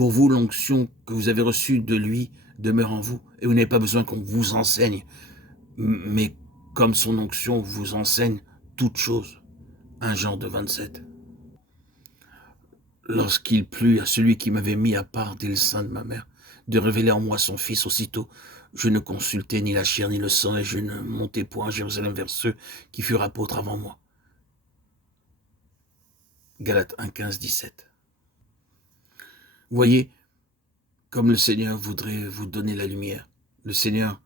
Pour vous, l'onction que vous avez reçue de lui demeure en vous, et vous n'avez pas besoin qu'on vous enseigne, mais comme son onction vous enseigne toutes choses. 1 Jean 2,27. Lorsqu'il plut à celui qui m'avait mis à part dès le sein de ma mère, de révéler en moi son Fils aussitôt, je ne consultai ni la chair ni le sang, et je ne montai point à Jérusalem vers ceux qui furent apôtres avant moi. Galates 1, 15, 17. Voyez, comme le Seigneur voudrait vous donner la lumière, le Seigneur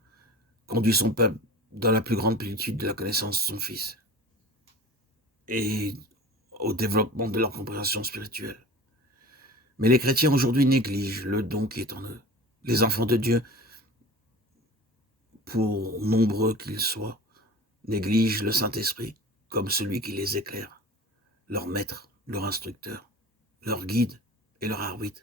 conduit son peuple dans la plus grande plénitude de la connaissance de son Fils et au développement de leur compréhension spirituelle. Mais les chrétiens aujourd'hui négligent le don qui est en eux. Les enfants de Dieu, pour nombreux qu'ils soient, négligent le Saint-Esprit comme celui qui les éclaire, leur maître, leur instructeur, leur guide et leur arbitre.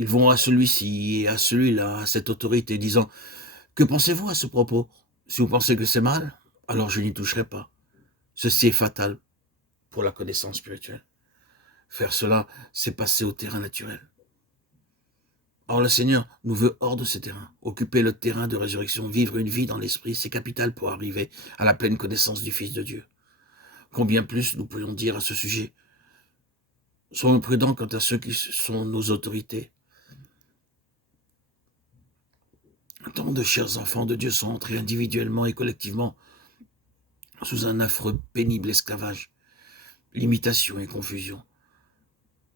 Ils vont à celui-ci et à celui-là, à cette autorité, disant « Que pensez-vous à ce propos? Si vous pensez que c'est mal, alors je n'y toucherai pas. » Ceci est fatal pour la connaissance spirituelle. Faire cela, c'est passer au terrain naturel. Or, le Seigneur nous veut hors de ce terrain. Occuper le terrain de résurrection, vivre une vie dans l'esprit, c'est capital pour arriver à la pleine connaissance du Fils de Dieu. Combien plus nous pourrions dire à ce sujet? Soyons prudents quant à ceux qui sont nos autorités. Tant de chers enfants de Dieu sont entrés individuellement et collectivement sous un affreux, pénible esclavage, limitation et confusion,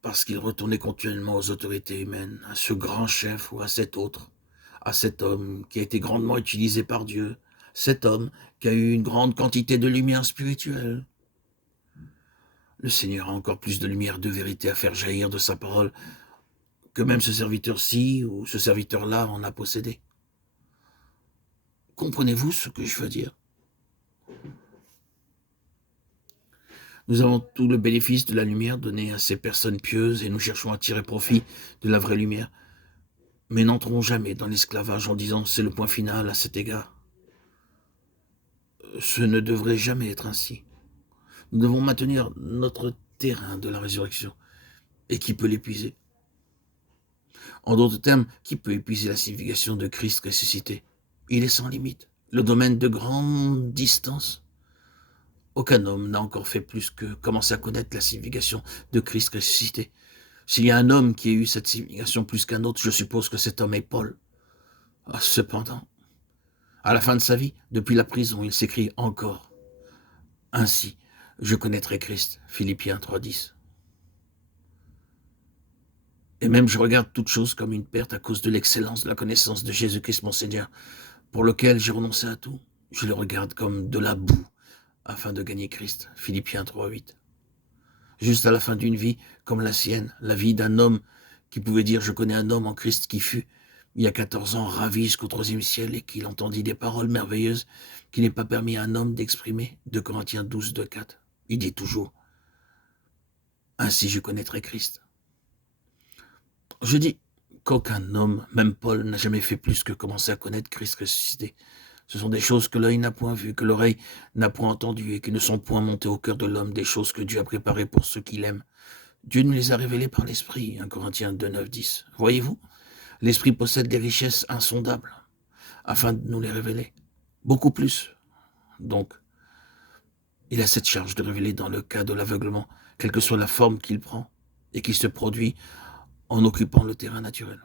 parce qu'ils retournaient continuellement aux autorités humaines, à ce grand chef ou à cet autre, à cet homme qui a été grandement utilisé par Dieu, cet homme qui a eu une grande quantité de lumière spirituelle. Le Seigneur a encore plus de lumière, de vérité à faire jaillir de sa parole que même ce serviteur-ci ou ce serviteur-là en a possédé. Comprenez-vous ce que je veux dire? Nous avons tout le bénéfice de la lumière donnée à ces personnes pieuses et nous cherchons à tirer profit de la vraie lumière. Mais n'entrons jamais dans l'esclavage en disant c'est le point final à cet égard. Ce ne devrait jamais être ainsi. Nous devons maintenir notre terrain de la résurrection. Et qui peut l'épuiser? En d'autres termes, qui peut épuiser la signification de Christ ressuscité? Il est sans limite. Le domaine de grande distance. Aucun homme n'a encore fait plus que commencer à connaître la signification de Christ ressuscité. S'il y a un homme qui a eu cette signification plus qu'un autre, je suppose que cet homme est Paul. Cependant, à la fin de sa vie, depuis la prison, il s'écrit encore « Ainsi, je connaîtrai Christ » Philippiens 3,10. Et même je regarde toute chose comme une perte à cause de l'excellence de la connaissance de Jésus-Christ mon Seigneur, pour lequel j'ai renoncé à tout. Je le regarde comme de la boue, afin de gagner Christ. Philippiens 3,8. Juste à la fin d'une vie comme la sienne, la vie d'un homme qui pouvait dire « Je connais un homme en Christ qui fut, il y a 14 ans, ravi jusqu'au 3e ciel et qu'il entendit des paroles merveilleuses qui n'est pas permis à un homme d'exprimer. » 2 Corinthiens 12, 2, 4. Il dit toujours « Ainsi je connaîtrai Christ. » Je dis qu'aucun homme, même Paul, n'a jamais fait plus que commencer à connaître Christ ressuscité. Ce sont des choses que l'œil n'a point vues, que l'oreille n'a point entendues et qui ne sont point montées au cœur de l'homme, des choses que Dieu a préparées pour ceux qui l'aiment. Dieu nous les a révélées par l'Esprit, 1 Corinthiens 2, 9, 10. Voyez-vous, l'Esprit possède des richesses insondables afin de nous les révéler. Beaucoup plus. Donc, il a cette charge de révéler dans le cas de l'aveuglement, quelle que soit la forme qu'il prend et qui se produit en occupant le terrain naturel.